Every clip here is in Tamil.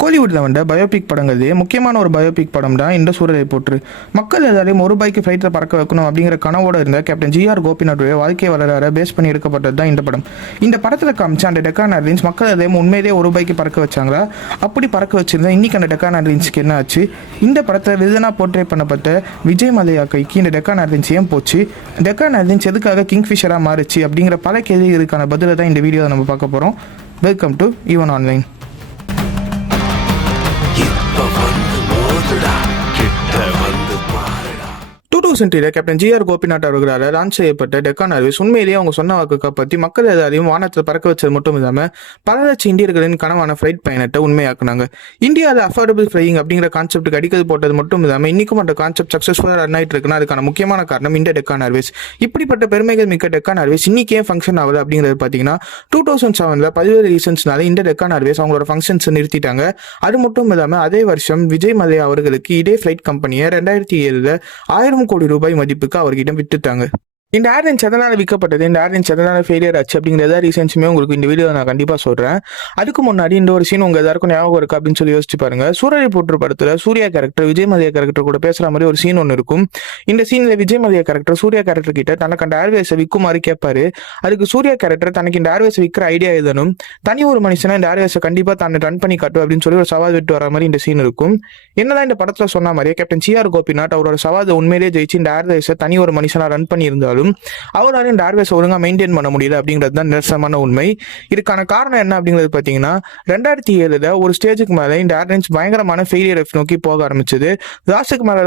கோலிவுட்டில் வந்த பயோபிக் படங்களே முக்கியமான ஒரு பயோபிக் படம் தான் இந்த சூரரை போற்று. மக்கள் எல்லாரையும் ஒரு பைக்கு ஃப்ளைட்டில் பறக்க வைக்கணும் அப்படிங்கிற கனவோடு இருந்த கேப்டன் ஜிஆர் கோபிநாத்துடைய வாழ்க்கை வரலாறு பேஸ் பண்ணி எடுக்கப்பட்டது தான் இந்த படம். இந்த படத்தில் காமிச்ச அந்த டெக்கான் ஏர்லைன்ஸ் மக்கள் எல்லாரையும் உண்மையிலேயே ஒரு பைக்கு பறக்க வச்சாங்களா? அப்படி பறக்க வச்சிருந்தா இன்னைக்கு அந்த டெக்கான் ஏர்லைன்ஸ்க்கு என்ன ஆச்சு? இந்த படத்தில் வில்லனாக போர்ட்ரே பண்ணப்பட்ட விஜய் மல்லையா கைக்கு இந்த டெக்கான் ஏர்லைன்ஸ் ஏன் போச்சு? டெக்கான் ஏர்லைன்ஸ் எதுக்காக கிங்ஃபிஷராக மாறுச்சு அப்படிங்கிற பல கேள்விகளுக்கான பதிலை தான் இந்த வீடியோவை நம்ம பார்க்க போகிறோம். Welcome to even online. 2003 captain GR Gopinath அவர்களால் லான்ச் செய்யப்பட்ட டெக்கான் ஏர்வேஸ் உண்மையிலேயே அவங்க சொன்ன வாக்கு காப்பாற்றி மக்கள் எல்லாரையும் வானத்தில் பறக்க வச்சது மட்டும் இல்லாமல் பல லட்சம் இந்தியர்களின் கனவான ஃப்ளைட் பயணத்தை உண்மையாக்குனாங்க. இந்தியாவில் அஃபோர்டபுள் ஃப்ளையிங் அப்படிங்கிற கான்செப்ட்டுக்கு அடிக்கல் போட்டது மட்டும் இல்லாமல் இன்னைக்கும் அந்த கான்செப்ட் சக்ஸஸ்ஃபுல்லாக ரன் ஆகிட்டு இருக்குன்னா அதுக்கான முக்கியமான காரணம் இந்த டெக்கான் ஏர்வேஸ். இப்படிப்பட்ட பெருமைகள் மிக்க டெக்கான் ஏர்வேஸ் இன்னைக்கு ஏன் ஃபங்க்ஷன் ஆகுது அப்படிங்கிறது பார்த்தீங்கன்னா 2007 பல்வேறு ரீசன்ஸ்னால இந்த டெக்கான் ஏர்வேஸ் அவங்களோட ஃபங்க்ஷன்ஸ் நிறுத்திட்டாங்க. அது மட்டும் இல்லாமல் அதே வருஷம் விஜய் மல்லையா அவர்களுக்கு இதே ஃப்ளைட் கம்பெனியை 2007 1000 கோடி ரூபாய் மதிப்புக்கு அவர்கிட்ட விட்டுட்டாங்க. இந்த ஏர்லைன்ஸ் எதனால விற்கப்பட்டது, இந்த ஏர்லைன்ஸ் எதனால ஃபெயிலியர் ஆச்சு அப்படிங்கிற எல்லா ரீசன்ஸுமே உங்களுக்கு இந்த வீடியோ நான் கண்டிப்பாக சொல்கிறேன். அதுக்கு முன்னாடி இந்த ஒரு சீன் உங்கள் எல்லாருக்கும் ஞாபகம் இருக்கா அப்படின்னு சொல்லி யோசிச்சு பாருங்க. சூரரை போற்று படத்தில் சூர்யா கேரக்டர் விஜய் மல்லையா கேரக்டர் கூட பேசுகிற மாதிரி ஒரு சீன் ஒன்று இருக்கும். இந்த சீனில் விஜய் மல்லையா கேரக்டர் சூர்யா கேரக்டர் கிட்ட தனக்கு அந்த ஏர்வேஸை விற்குமாறு கேட்பாரு. அதுக்கு சூர்யா கேரக்டர் தனக்கு இந்த ஏர்வேஸை விற்கிற ஐடியா எழுதணும், தனி ஒரு மனுஷனா இந்த ஏர்வேஸை கண்டிப்பாக தான் ரன் பண்ணி காட்டும் அப்படின்னு சொல்லி ஒரு சவால் விட்டு வர மாதிரி இந்த சீன் இருக்கும். என்னதான் இந்த படத்தில் சொன்ன மாதிரியே கேப்டன் ஜிஆர் கோபிநாத் அவரோட சவாலை உண்மையிலேயே ஜெயிச்சு இந்த ஏர்வேஸை தனி ஒரு மனுஷனா ரன் பண்ணியிருந்தாலும் அவரால் இந்த ஏர்வேஸ் ஒழுங்காக மெயின்டைன் பண்ண முடியல அப்படிங்கிறது தான் நிரசமான உண்மை. இதுக்கான காரணம் என்ன அப்படிங்கிறது பார்த்தீங்கன்னா 2007 ஒரு ஸ்டேஜுக்கு மேலே இந்த ஏர்லைன்ஸ் பயங்கரமான ஃபெயிலியர் நோக்கி போக ஆரம்பிச்சது. லாஸ்ட்டுக்கு மேலே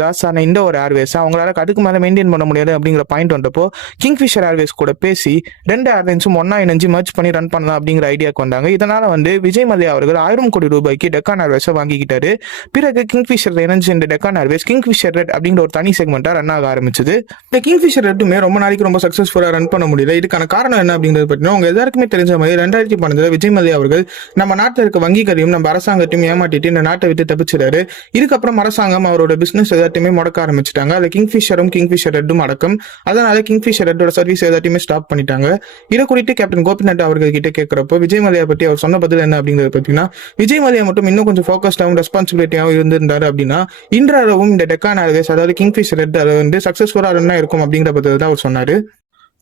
லாஸ் ஆன இந்த ஒரு ஏர்வேஸ் அவங்களால அதுக்கு மேலே மெயின்டைன் பண்ண முடியாது அப்படிங்கிற பாயிண்ட் வந்தப்போ கிங்ஃபிஷர் ஏர்வேஸ் கூட பேசி 2 ஏர்லைன்ஸும் ஒன்னா இணைஞ்சு மர்ஜ் பண்ணி ரன் பண்ணலாம் அப்படிங்கிற ஐடியாவுக்கு வந்தாங்க. இதனால விஜய் மல்லையா அவர்கள் 1000 கோடி ரூபாய்க்கு டெக்கான் ஏர்வேஸை வாங்கிக்கிட்டாரு. பிறகு கிங்ஃபிஷர் இணைஞ்சு இந்த டெக்கான் ஏர்வேஸ் கிங்ஃபிஷர் ரெட் அப்படிங்கிற ஒரு தனி செக்மெண்ட்டாக ரன் ஆக ஆரம்பிச்சது. இந்த கிங்ஃபிஷர் ரெட்டுமே ரொம்ப நாளைக்கு ரொம்ப சக்ஸஸ்ஃபுல்லாக ரன் பண்ண முடியல. இதுக்கான காரணம் என்ன அப்படிங்கிறது பார்த்தீங்கன்னா உங்க எல்லாருக்குமே தெரிஞ்ச மாதிரி 2012 விஜய் மல்லையா அவர்கள் நம்ம நாட்டில் இருக்க வங்கிகளையும் நம்ம அரசாங்கத்தையும் ஏமாட்டிட்டு இந்த நாட்டை விட்டு தப்பிச்சிடாரு. இதுக்கப்புறம் அரசாங்கம் அவரோட பிசினஸ் எல்லாத்தையுமே முடக்க ஆரம்பிச்சிட்டாங்க. அதில் கிங்ஃபிஷரும் கிங்ஃபிஷர் ரெட்டும் அடக்கம். அதனால கிங்ஃபிஷர் ரெட்டோட சர்வீஸ் எல்லாத்தையுமே ஸ்டாப் பண்ணிட்டாங்க. இதை குறித்து கேப்டன் கோபிநாத் அவர்கள் கிட்ட கேட்கிறப்போ விஜய் மல்லையா பற்றி அவர் சொன்ன பதில் என்ன அப்படிங்கிறது பார்த்தீங்கன்னா விஜய் மல்லையா மட்டும் இன்னும் கொஞ்சம் ஃபோக்கஸ்டாகவும் ரெஸ்பான்சிபிலிட்டியாகவும் இருந்திருந்தாரு அப்படின்னா இன்றளவும் இந்த டெக்கான் ஏர்வேஸ் அதாவது கிங்ஃபிஷர் ரெட் அது சக்ஸஸ்ஃபுல்லாக ரன்னா இருக்கும் அப்படிங்கிற பதில் தான் அவர் சொன்னாரு.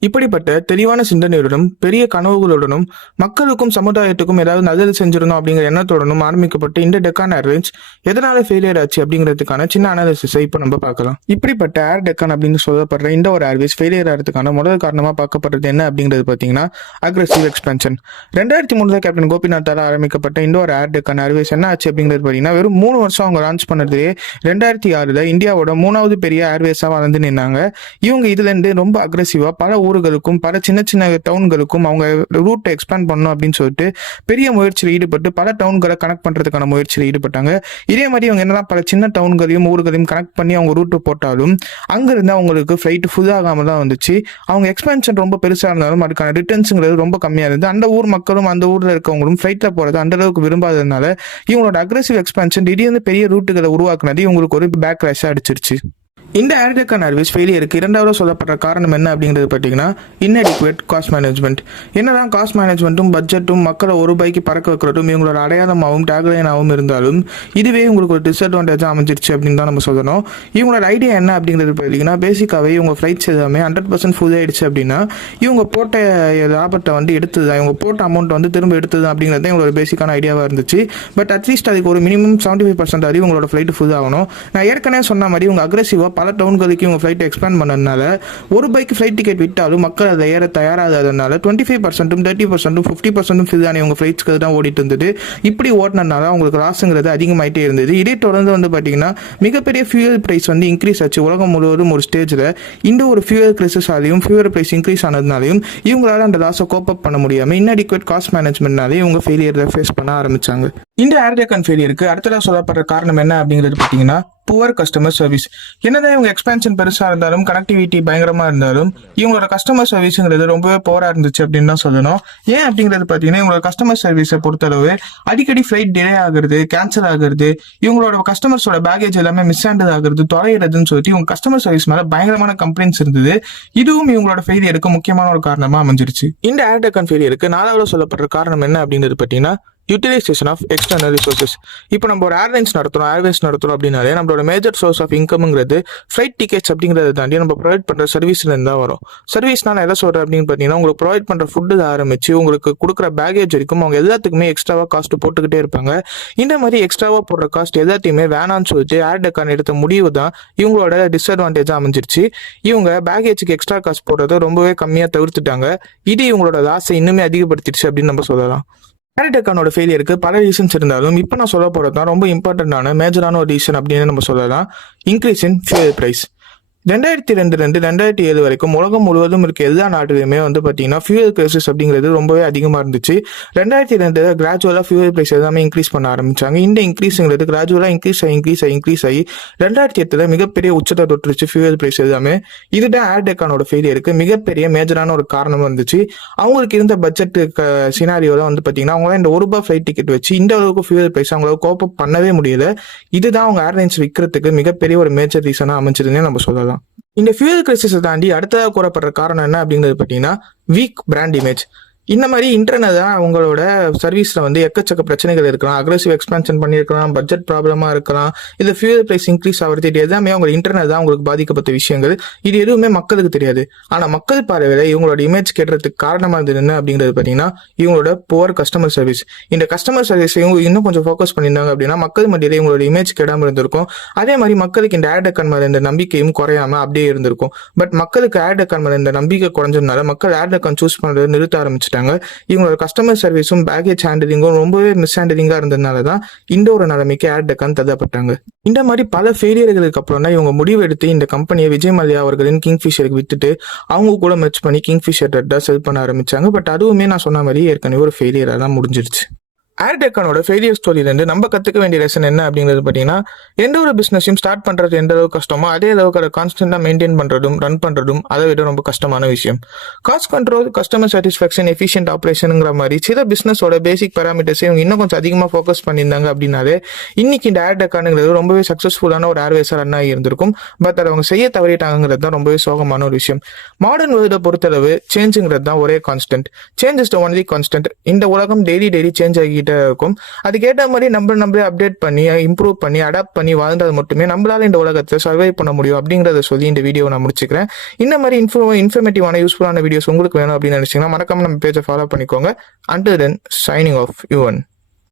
இப்படிப்பட்ட தெளிவான சிந்தனையுடனும் பெரிய கனவுகளுடனும் மக்களுக்கும் சமுதாயத்துக்கும் ஏதாவது நல்லது செஞ்சிடணும் அப்படிங்கிற எண்ணத்துடனும் ஆரம்பிக்கப்பட்ட இந்த டெக்கான் ஏர்லைன்ஸ் எதனால ஃபெயிலியர் ஆச்சு அப்படிங்கிறதுக்கான சின்ன அனாலிசிஸை இப்போ நம்ம பார்க்கலாம். இப்படிப்பட்ட ஏர் டெக்கான் அப்படின்னு சொல்லப்படுற இந்த ஒரு ஏர்வேஸ் ஃபெயிலியர் ஆகிறதுக்கான முதல் காரணமாக பார்க்கப்படுறது என்ன அப்படிங்கிறது பார்த்தீங்கன்னா அக்ரெசிவ் எக்ஸ்பென்ஷன். 2003 கேப்டன் கோபிநாத்தால் ஆரம்பிக்கப்பட்ட இந்த ஒரு ஏர் டெக்கான் ஏர்வேஸ் என்ன ஆச்சு அப்படிங்கிறது பார்த்தீங்கன்னா வெறும் 3 வருஷம் அவங்க லான்ச் பண்ணதே 2006 இந்தியாவோட 3வது பெரிய ஏர்வேஸாக வளர்ந்து நின்னாங்க. இவங்க இதுல இருந்து ரொம்ப அக்ரெசிவா பல ஊர்களுக்கும் பல சின்ன சின்ன டவுன்களுக்கும் அவங்க ரூட்டை எக்ஸ்பேண்ட் பண்ணணும் அப்படின்னு சொல்லிட்டு பெரிய முயற்சியில் ஈடுபட்டு பல டவுன்களை கனெக்ட் பண்றதுக்கான முயற்சியில் ஈடுபட்டாங்க. இதே மாதிரி அவங்க என்னதான் பல சின்ன டவுன்களையும் ஊர்களையும் கனெக்ட் பண்ணி அவங்க ரூட்டு போட்டாலும் அங்கிருந்து அவங்களுக்கு ஃபிளைட் ஃபுல் ஆகாம தான் வந்துச்சு. அவங்க எக்ஸ்பென்ஷன் ரொம்ப பெருசா இருந்தாலும் அதுக்கான ரிட்டர்ன்ஸுங்கிறது ரொம்ப கம்மியா இருந்து அந்த ஊர் மக்களும் அந்த ஊர்ல இருக்கவங்களும் ஃபிளைட்ல போறது அந்த அளவுக்கு விரும்பாததுனால இவங்களோட அக்ரெசிவ் எக்ஸ்பென்ஷன் திடீர்னு பெரிய ரூட்டுகளை உருவாக்குனது இவங்களுக்கு ஒரு பேக் கிராஷ் அடிச்சிருச்சு. இந்த ஏர் டெக்கான் ஏர்வேஸ் ஃபெயிலியருக்கு 2வது சொல்லப்படுற காரணம் என்ன அப்படிங்கிறது பார்த்தீங்கன்னா இன்அடிக்குவேட் காஸ்ட் மேனேஜ்மெண்ட். என்னதான் காஸ்ட் மேனேஜ்மெண்ட்டும் பட்ஜெட்டும் மக்களை ஒரு பைக்கு பறக்க வைக்கிறதும் இவங்களோட அடையாளமாகவும் டேக்லைனாகவும் இருந்தாலும் இதுவே உங்களுக்கு ஒரு டிஸ்அட்வான்டேஜாக அமைஞ்சிருச்சு அப்படின்னு தான் நம்ம சொல்லணும். இவங்களோட ஐடியா என்ன அப்படிங்கிறது பார்த்தீங்கன்னா பேசிக்காகவே இவங்க ஃப்ளைட்ஸ் எல்லாமே 100% ஃபுல் ஆயிடுச்சு அப்படின்னா இவங்க போட்ட லாபத்தை எடுத்துதான் இவங்க போட்ட அமௌண்ட் திரும்ப எடுத்துதான் அப்படிங்கிறது இவங்களோட பேசிக்கான ஐடியாவாக இருந்துச்சு. பட் அட்லீஸ்ட் அதுக்கு ஒரு மினிமம் 75% வரை இவங்களோட ஃப்ளைட் ஃபுல் ஆகணும். நான் ஏற்கனவே சொன்ன மாதிரி இவங்க அக்ரெசிவாக பல டவுன்களுக்கு இவங்க ஃப்ளைட் எக்ஸ்பேண்ட் பண்ணதுனால ஒரு பைக் ஃப்ளைட் டிக்கெட் விட்டாலும் மக்கள் அதை ஏற தயாராகாதனால 25%, 30%, 50% ஃபில் ஆன இவங்க ஃப்ளைட்ஸ்க்கு தான் ஓடிட்டு இருந்தது. இப்படி ஓட்டினதுனால அவங்களுக்கு லாஸுங்கிறது அதிகமாயிட்டே இருந்தது. இதே தொடர்ந்து பார்த்தீங்கன்னா மிகப்பெரிய ஃபியூயல் பிரைஸ் இன்க்ரீஸ் ஆச்சு உலகம் முழுவதும். ஒரு ஸ்டேஜில் இந்த ஒரு ஃபியூயல் கிரைசிஸாலையும் ஃபியூயல் பிரைஸ் இன்க்ரீஸ் ஆனதுனாலையும் இவங்களால அந்த லாஸை கோப் அப் பண்ண முடியாமல் இன்அடிக்குவேட் காஸ்ட் மேனேஜ்மெண்ட்னாலே இவங்க ஃபெயிலியரை ஃபேஸ் பண்ண ஆரம்பிச்சாங்க. இந்த ஏர் டெக்கான் ஃபெயிலியருக்கு அடுத்ததாக சொல்லப்படுற காரணம் என்ன அப்படிங்கிறது பார்த்தீங்கன்னா புவர் கஸ்டமர் சர்வீஸ். என்னதான் இவங்க எக்ஸ்பென்ஷன் பெருசாக இருந்தாலும் கனெக்டிவிட்டி பயங்கரமாக இருந்தாலும் இவங்களோட கஸ்டமர் சர்வீஸுங்கிறது ரொம்பவே போராக இருந்துச்சு அப்படின்னு தான் சொல்லணும். ஏன் அப்படிங்கிறது பார்த்தீங்கன்னா இவங்களோட கஸ்டமர் சர்வீஸை பொறுத்தளவு அடிக்கடி ஃப்ளைட் டிலே ஆகுறது, கேன்சல் ஆகுறது, இவங்களோட கஸ்டமர்ஸோட பேகேஜ் எல்லாமே மிஸ் ஹேண்டல் ஆகுறது, தொலைகிறதுன்னு சொல்லிட்டு இவங்க கஸ்டமர் சர்வீஸ் மேலே பயங்கரமான கம்ப்ளைண்ட்ஸ் இருந்தது. இதுவும் இவங்களோட ஃபெயிலியருக்கு முக்கியமான ஒரு காரணமாக அமைஞ்சிருச்சு. இந்த ஏர் டெக்கான் ஃபெயிலியருக்கு 4வது சொல்லப்படுற காரணம் என்ன அப்படிங்கிறது பார்த்தீங்கன்னா யூட்டிலைசேஷன் ஆஃப் எக்ஸ்டர்னல் ரிசோர்சஸ். இப்போ நம்ம ஒரு ஏர்வேஸ் நடத்துறோம் அப்படின்னாலே நம்மளோட மேஜர் சோர்ஸ் ஆஃப் இன்கம்ங்கிறது ஃப்ளைட் டிக்கெட்ஸ் அப்படிங்கிறத தாண்டி நம்ம ப்ரொவைட் பண்ணுற சர்வீஸ்லேருந்து தான் வரும். சர்வீஸ்னால் எதை சொல்கிறேன் அப்படின்னு பார்த்தீங்கன்னா, உங்களுக்கு ப்ரொவைட் பண்ணுற ஃபுட்டு ஆரம்பிச்சு உங்களுக்கு கொடுக்குற பேகேஜ் வரைக்கும் அவங்க எல்லாத்துக்குமே எக்ஸ்ட்ராவாக காஸ்ட் போட்டுக்கிட்டே இருப்பாங்க. இந்த மாதிரி எக்ஸ்ட்ராவாக போடுற காஸ்ட் எல்லாத்தையுமே வேணான்னு சொல்லிட்டு ஏர் டெக்கான் எடுத்த முடிவு தான் இவங்களோட டிஸ்அட்வான்டேஜாக அமைஞ்சிருச்சு. இவங்க பேகேஜுக்கு எக்ஸ்ட்ரா காசு போடுறத ரொம்பவே கம்மியாக தவிர்த்துட்டாங்க. இது இவங்களோட லாஸை இன்னுமே அதிகப்படுத்திடுச்சு அப்படின்னு நம்ம சொல்லலாம். ஏர் டெக்கானோட ஃபெயிலியருக்கு பல ரீசன்ஸ் இருந்தாலும் இப்போ நான் சொல்ல போகிறது தான் ரொம்ப இம்பார்ட்டண்டான மேஜரான ஒரு ரீசன் அப்படின்னு நம்ம சொல்லலாம். Increase in fuel price. 2002 2007 வரைக்கும் உலகம் முழுவதும் இருக்க எல்லா நாட்டிலுமே பார்த்தீங்கன்னா ஃபியூயல் கிரைசிஸ் அப்படிங்கிறது ரொம்பவே அதிகமாக இருந்துச்சு. 2002 கிராஜுவலாக ஃபியூயல் ப்ரைஸ் எல்லாமே இன்க்ரீஸ் பண்ண ஆரம்பிச்சாங்க. இந்த இன்க்ரீஸுங்கிறது கிராஜுவலாக இன்க்ரீஸ் ஆகி 2008 மிகப்பெரிய உச்சத்தை தொட்டுருச்சு ஃபியூயல் ப்ரைஸ் எல்லாமே. இதுதான் ஏர் டெக்கானோட ஃபெயிலியருக்கு மிகப்பெரிய மேஜரான ஒரு காரணமாக இருந்துச்சு. அவங்களுக்கு இருந்த பட்ஜெட் சினாரியோவில் பார்த்தீங்கன்னா அவங்களால இந்த ₹1 ஃப்ளைட் டிக்கெட் வச்சு இந்த அளவுக்கு ஃபியூயல் ப்ரைஸ் அவங்களால கோப் அப் பண்ணவே முடியல. இதுதான் அவங்க ஏர்லைன்ஸ் விற்கிறதுக்கு மிகப்பெரிய ஒரு மேஜர் ரீசனாக அமைஞ்சதுன்னே நம்ம சொல்லலாம். இந்த ஃபியூயல் கிரைசிஸை தாண்டி அடுத்ததாக கூறப்படுற காரணம் என்ன அப்படிங்கிறது பார்த்தீங்கன்னா வீக் பிராண்ட் இமேஜ். இந்த மாதிரி இன்டர்னலாக அவங்களோட சர்வீஸில் எக்கச்சக்க பிரச்சனைகள் இருக்கலாம், அக்ரெசிவ் எக்ஸ்பான்ஷன் பண்ணியிருக்கலாம், பட்ஜெட் ப்ராப்ளமாக இருக்கலாம், இது ஃபியூயல் ப்ரைஸ் இன்க்ரீஸ் ஆகிறது, இது எல்லாமே அவங்க இன்டர்னல் தான் அவங்களுக்கு பாதிக்கப்பட்ட விஷயங்கள். இது எதுவுமே மக்களுக்கு தெரியாது. ஆனால் மக்கள் பார்வையில் இவங்களோட இமேஜ் கெட்டுறதுக்கு காரணமாக இருந்தது என்ன அப்படிங்கிறது பார்த்தீங்கன்னா இவங்களோட புவர் கஸ்டமர் சர்வீஸ். இந்த கஸ்டமர் சர்வீஸ் இவங்க இன்னும் கொஞ்சம் ஃபோக்கஸ் பண்ணியிருந்தாங்க அப்படின்னா மக்கள் மத்தியில் இவங்களோட இமேஜ் கெடாமல் இருந்திருக்கும். அதே மாதிரி மக்களுக்கு இந்த ஏர் டெக்கான் மேலே இந்த நம்பிக்கையும் குறையாமல் அப்படியே இருந்திருக்கும். பட் மக்களுக்கு ஏர் டெக்கான் மேலே இந்த நம்பிக்கை குறைஞ்சதுனால மக்கள் ஏர் டெக்கான் சூஸ் பண்ணுறதை நிறுத்த ஆரம்பிச்சிட்டாங்க. இவங்களோட கஸ்டமர் சர்வீஸும் பேகேஜ் ஹேண்டலிங்கும் ரொம்பவே மிஸ் ஹேண்டலிங்கா இருந்ததுனால தான் இந்த ஒரு நிலைமைக்கு ஏர் டெக்கான் தள்ளப்பட்டாங்க. இந்த மாதிரி பல ஃபெயிலியர்களுக்கு அப்புறம் தான் இவங்க முடிவு எடுத்து இந்த கம்பெனியை விஜய் மல்யா அவர்களின் கிங்ஃபிஷருக்கு விட்டுட்டு அவங்க கூட மெர்ஜ் பண்ணி கிங்ஃபிஷர் ரெட்டா செல் பண்ண ஆரம்பிச்சாங்க. பட் அதுவுமே நான் சொன்ன மாதிரி ஏற்கனவே ஒரு ஃபெயிலியராக தான் முடிஞ்சிருச்சு. ஏர் டெக்கானோட ஃபெயிலியர் ஸ்டோரியிலேருந்து நம்ம கற்றுக்க வேண்டிய லெசன் என்ன அப்படிங்கிறது பார்த்தீங்கன்னா, எந்த ஒரு பிஸ்னஸையும் ஸ்டார்ட் பண்ணுறது எந்த அளவுக்கு கஷ்டமோ அதே அளவுக்கு அதை கான்ஸ்டன்ட்டாக மெயின்டைன் பண்ணுறதும் ரன் பண்ணுறதும் அதை விட ரொம்ப கஷ்டமான விஷயம். Cost control, customer satisfaction, efficient ஆப்ரேஷனுங்கிற மாதிரி சில பிஸ்னஸோட பேசிக் பேராமீட்டர்ஸை இவங்க இன்னும் கொஞ்சம் அதிகமாக ஃபோக்கஸ் பண்ணியிருந்தாங்க அப்படின்னாலே இன்னைக்கு இந்த ஏர் டெக்கானுங்கிறது ரொம்பவே சக்ஸஸ்ஃபுல்லான ஒரு ஏர்வேஸாக ரன் ஆகி இருந்திருக்கும். பட் அதை அவங்க செய்ய தவறிட்டாங்கிறது தான் ரொம்பவே சோகமான ஒரு விஷயம். மாடர்ன் வேர்ல்டை பொறுத்தளவு சேஞ்சுங்கிறது தான் ஒரே constant. Change is the only constant. இந்த உலகம் டெய்லி சேஞ்ச் ஆகிட்டு இருக்கும். அதுக்கேற்ற மாதிரி நம்மளே அப்டேட் பண்ணி இம்ப்ரூவ் பண்ணி அடாப்ட் பண்ணி வாழ்ந்தால் மட்டுமே நம்மளால இந்த உலகத்தை சர்வை பண்ண முடியும் அப்படிங்கிறத சொல்லி இந்த வீடியோ நான் முடிச்சுக்கிறேன். இந்த மாதிரி இன்ஃபர்மேட்டிவான யூஸ்ஃபுல்லான வீடியோஸ் உங்களுக்கு வேணும் அப்படின்னு நினைச்சீங்கன்னா மறக்காம நம்ம பேஜை ஃபாலோ பண்ணிக்கோங்க. Until then, signing off, Yuvan.